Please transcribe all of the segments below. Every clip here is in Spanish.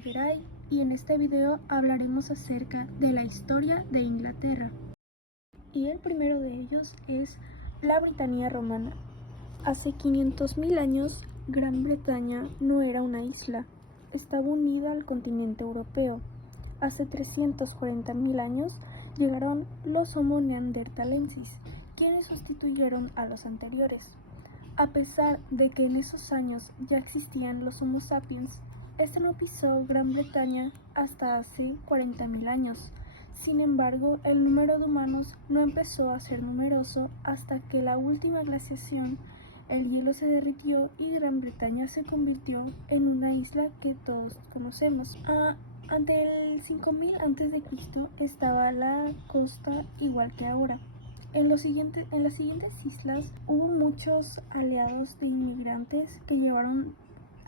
Yeray y en este video hablaremos acerca de la historia de Inglaterra. Y el primero de ellos es la Britania romana. Hace 500.000 años, Gran Bretaña no era una isla, estaba unida al continente europeo. Hace 340.000 años llegaron los Homo neanderthalensis, quienes sustituyeron a los anteriores. A pesar de que en esos años ya existían los Homo sapiens, este no pisó Gran Bretaña hasta hace 40.000 años. Sin embargo, el número de humanos no empezó a ser numeroso hasta que la última glaciación, el hielo se derritió y Gran Bretaña se convirtió en una isla que todos conocemos. Ante el 5000 a.C. estaba la costa igual que ahora. En las siguientes islas hubo muchos aliados de inmigrantes que llevaron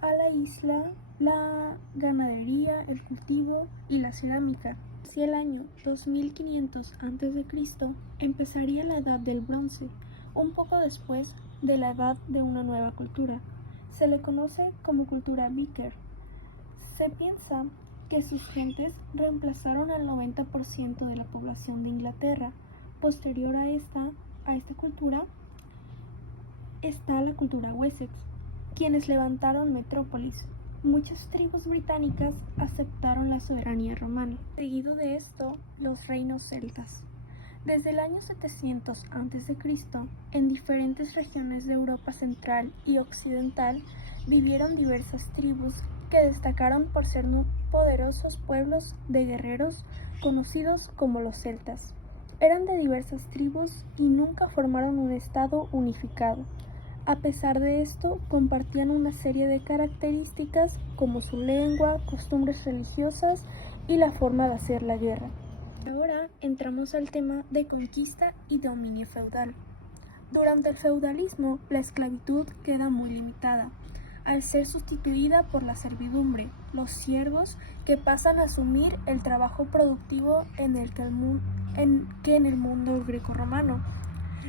a la isla la ganadería, el cultivo y la cerámica. Hacia el año 2500 a.C. empezaría la Edad del Bronce, un poco después de la edad de una nueva cultura. Se le conoce como cultura Viking. Se piensa que sus gentes reemplazaron al 90% de la población de Inglaterra. Posterior a esta cultura está la cultura Wessex, quienes levantaron metrópolis. Muchas tribus británicas aceptaron la soberanía romana. Seguido de esto, los reinos celtas. Desde el año 700 a.C., en diferentes regiones de Europa central y occidental vivieron diversas tribus que destacaron por ser poderosos pueblos de guerreros conocidos como los celtas. Eran de diversas tribus y nunca formaron un estado unificado. A pesar de esto, compartían una serie de características como su lengua, costumbres religiosas y la forma de hacer la guerra. Ahora entramos al tema de conquista y dominio feudal. Durante el feudalismo, la esclavitud queda muy limitada, al ser sustituida por la servidumbre, los siervos que pasan a asumir el trabajo productivo en el mundo grecorromano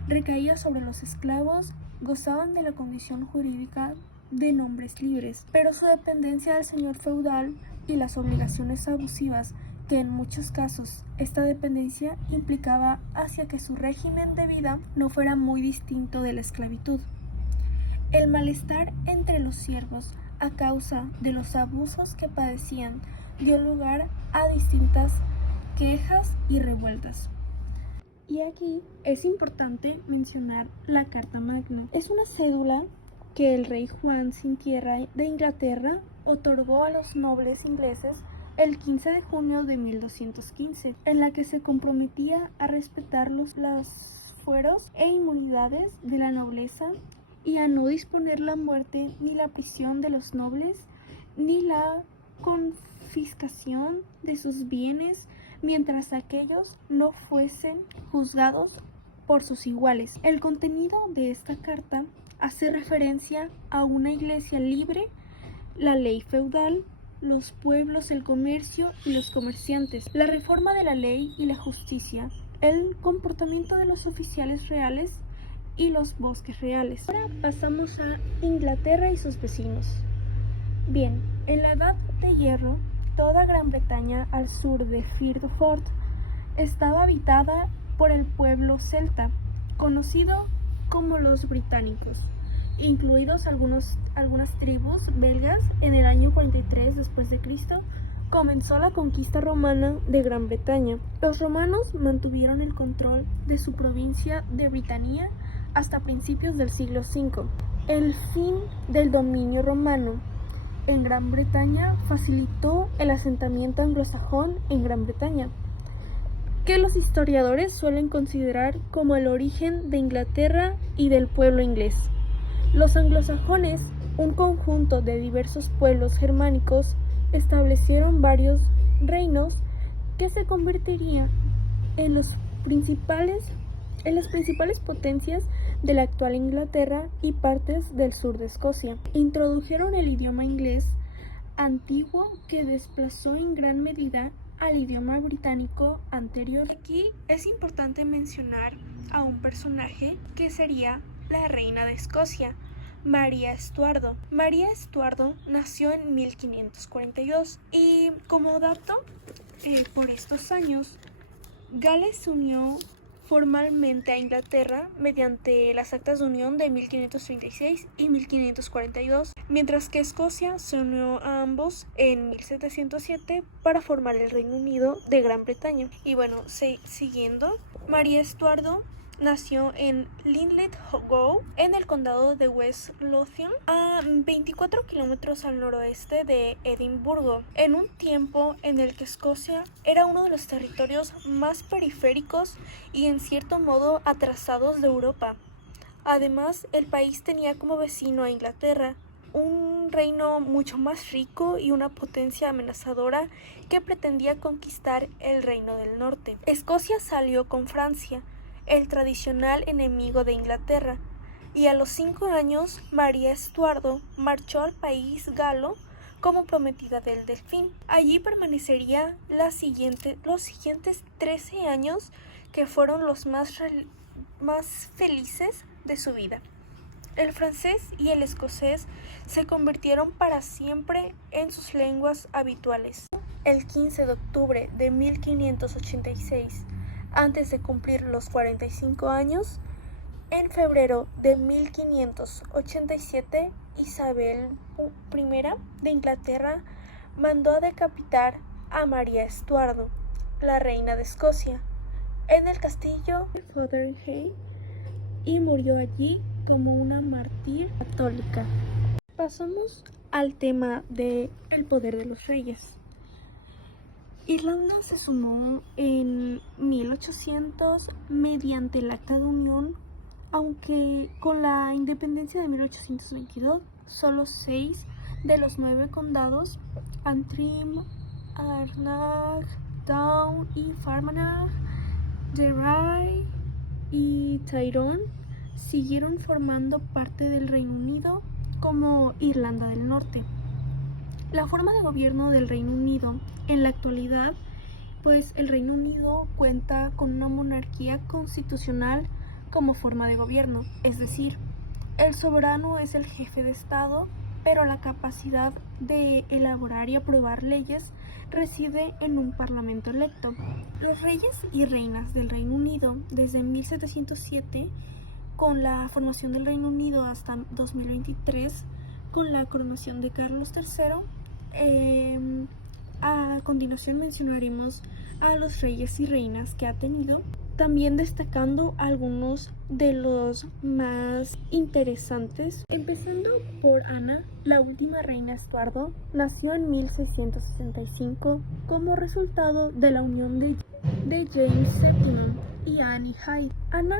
recaía sobre los esclavos. Gozaban de la condición jurídica de nombres libres, pero su dependencia del señor feudal y las obligaciones abusivas que en muchos casos esta dependencia implicaba hacía que su régimen de vida no fuera muy distinto de la esclavitud. El malestar entre los siervos a causa de los abusos que padecían dio lugar a distintas quejas y revueltas. Y aquí es importante mencionar la Carta Magna. Es una cédula que el rey Juan sin Tierra de Inglaterra otorgó a los nobles ingleses el 15 de junio de 1215, en la que se comprometía a respetar los fueros e inmunidades de la nobleza y a no disponer la muerte ni la prisión de los nobles ni la confiscación de sus bienes mientras aquellos no fuesen juzgados por sus iguales. El contenido de esta carta hace referencia a una iglesia libre, la ley feudal, los pueblos, el comercio y los comerciantes, la reforma de la ley y la justicia, el comportamiento de los oficiales reales y los bosques reales. Ahora pasamos a Inglaterra y sus vecinos. Bien, en la Edad de Hierro, toda Gran Bretaña al sur de Firth of Forth estaba habitada por el pueblo celta, conocido como los británicos, incluidos algunas tribus belgas. En el año 43 después de Cristo comenzó la conquista romana de Gran Bretaña. Los romanos mantuvieron el control de su provincia de Britania hasta principios del siglo V. El fin del dominio romano en Gran Bretaña facilitó el asentamiento anglosajón en Gran Bretaña, que los historiadores suelen considerar como el origen de Inglaterra y del pueblo inglés. Los anglosajones, un conjunto de diversos pueblos germánicos, establecieron varios reinos que se convertirían en las principales potencias de la actual Inglaterra y partes del sur de Escocia. Introdujeron el idioma inglés antiguo que desplazó en gran medida al idioma británico anterior. Aquí es importante mencionar a un personaje que sería la reina de Escocia, María Estuardo. María Estuardo nació en 1542 y como dato, por estos años, Gales se unió formalmente a Inglaterra mediante las actas de unión de 1536 y 1542, mientras que Escocia se unió a ambos en 1707 para formar el Reino Unido de Gran Bretaña. Y bueno, siguiendo, María Estuardo nació en Linlithgow, en el condado de West Lothian, a 24 kilómetros al noroeste de Edimburgo, en un tiempo en el que Escocia era uno de los territorios más periféricos y en cierto modo atrasados de Europa. Además, el país tenía como vecino a Inglaterra, un reino mucho más rico y una potencia amenazadora que pretendía conquistar el Reino del Norte. Escocia salió con Francia, el tradicional enemigo de Inglaterra, y a los 5 años María Estuardo marchó al país galo como prometida del Delfín. Allí permanecería los siguientes 13 años, que fueron los más felices de su vida. El francés y el escocés se convirtieron para siempre en sus lenguas habituales. El 15 de octubre de 1586, antes de cumplir los 45 años, en febrero de 1587, Isabel I de Inglaterra mandó a decapitar a María Estuardo, la reina de Escocia, en el castillo de Fotheringhay, y murió allí como una mártir católica. Pasamos al tema del poder de los reyes. Irlanda se sumó en 1800 mediante el Acta de Unión, aunque con la independencia de 1822 solo 6 de los 9 condados, Antrim, Armagh, Down y Fermanagh, Derry y Tyrone, siguieron formando parte del Reino Unido como Irlanda del Norte. La forma de gobierno del Reino Unido en la actualidad, pues el Reino Unido cuenta con una monarquía constitucional como forma de gobierno, es decir, el soberano es el jefe de Estado, pero la capacidad de elaborar y aprobar leyes reside en un parlamento electo. Los reyes y reinas del Reino Unido desde 1707, con la formación del Reino Unido hasta 2023, con la coronación de Carlos III, a continuación mencionaremos a los reyes y reinas que ha tenido, también destacando algunos de los más interesantes, empezando por Ana, la última reina Estuardo. Nació en 1665 como resultado de la unión de James VII y Anne Hyde. Ana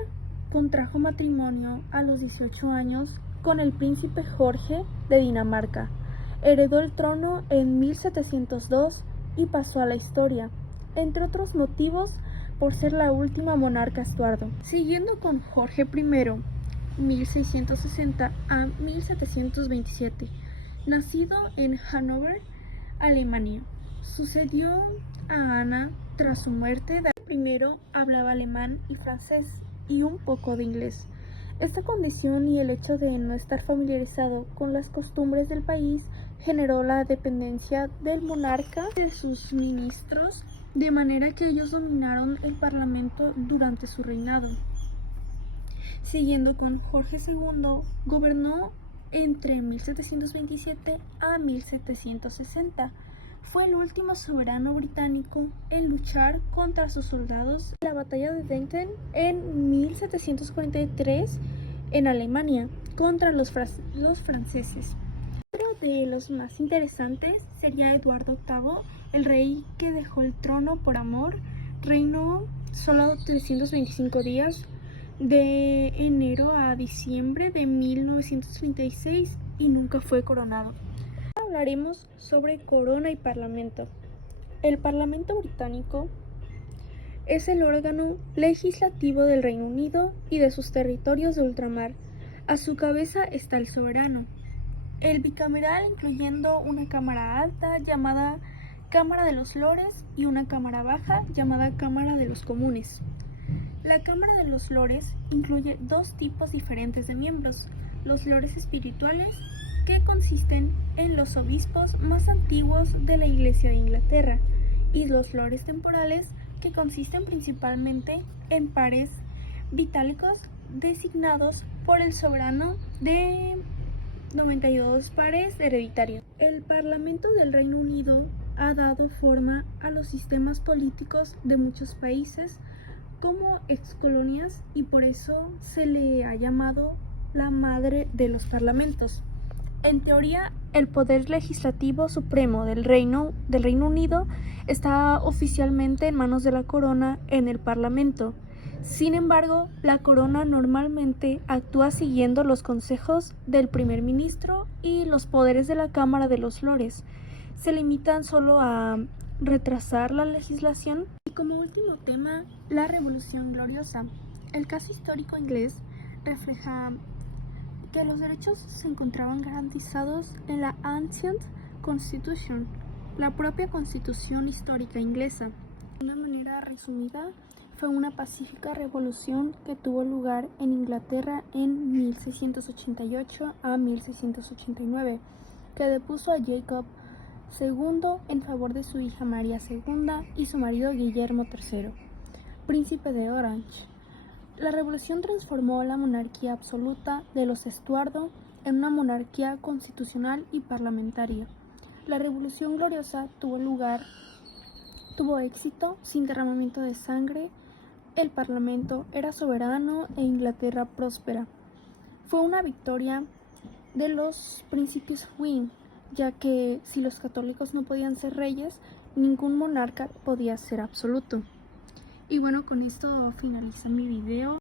contrajo matrimonio a los 18 años con el príncipe Jorge de Dinamarca. Heredó el trono en 1702 y pasó a la historia, entre otros motivos, por ser la última monarca Estuardo. Siguiendo con Jorge I, 1660 a 1727, nacido en Hannover, Alemania. Sucedió a Ana tras su muerte. Primero hablaba alemán y francés y un poco de inglés. Esta condición y el hecho de no estar familiarizado con las costumbres del país generó la dependencia del monarca y de sus ministros, de manera que ellos dominaron el parlamento durante su reinado. Siguiendo con Jorge II, gobernó entre 1727 a 1760. Fue el último soberano británico en luchar contra sus soldados en la batalla de Denten en 1743 en Alemania contra los franceses. Otro de los más interesantes sería Eduardo VIII, el rey que dejó el trono por amor. Reinó solo 325 días, de enero a diciembre de 1936, y nunca fue coronado. Hablaremos sobre corona y parlamento. El Parlamento británico es el órgano legislativo del Reino Unido y de sus territorios de ultramar. A su cabeza está el soberano. El bicameral, incluyendo una cámara alta llamada Cámara de los Lores y una cámara baja llamada Cámara de los Comunes. La Cámara de los Lores incluye dos tipos diferentes de miembros: los lores espirituales, que consisten en los obispos más antiguos de la Iglesia de Inglaterra, y los lores temporales, que consisten principalmente en pares vitálicos designados por el soberano de 92 pares hereditarios. El Parlamento del Reino Unido ha dado forma a los sistemas políticos de muchos países como excolonias, y por eso se le ha llamado la madre de los parlamentos. En teoría, el poder legislativo supremo del Reino Unido está oficialmente en manos de la corona en el Parlamento. Sin embargo, la corona normalmente actúa siguiendo los consejos del primer ministro, y los poderes de la Cámara de los Lores se limitan solo a retrasar la legislación. Y como último tema, la Revolución Gloriosa. El caso histórico inglés refleja que los derechos se encontraban garantizados en la Ancient Constitution, la propia constitución histórica inglesa. De una manera resumida, fue una pacífica revolución que tuvo lugar en Inglaterra en 1688 a 1689, que depuso a Jacob II en favor de su hija María II y su marido Guillermo III, príncipe de Orange. La revolución transformó la monarquía absoluta de los Estuardo en una monarquía constitucional y parlamentaria. La Revolución Gloriosa tuvo éxito, sin derramamiento de sangre, el Parlamento era soberano e Inglaterra próspera. Fue una victoria de los principios Wynne, ya que si los católicos no podían ser reyes, ningún monarca podía ser absoluto. Y bueno, con esto finaliza mi video.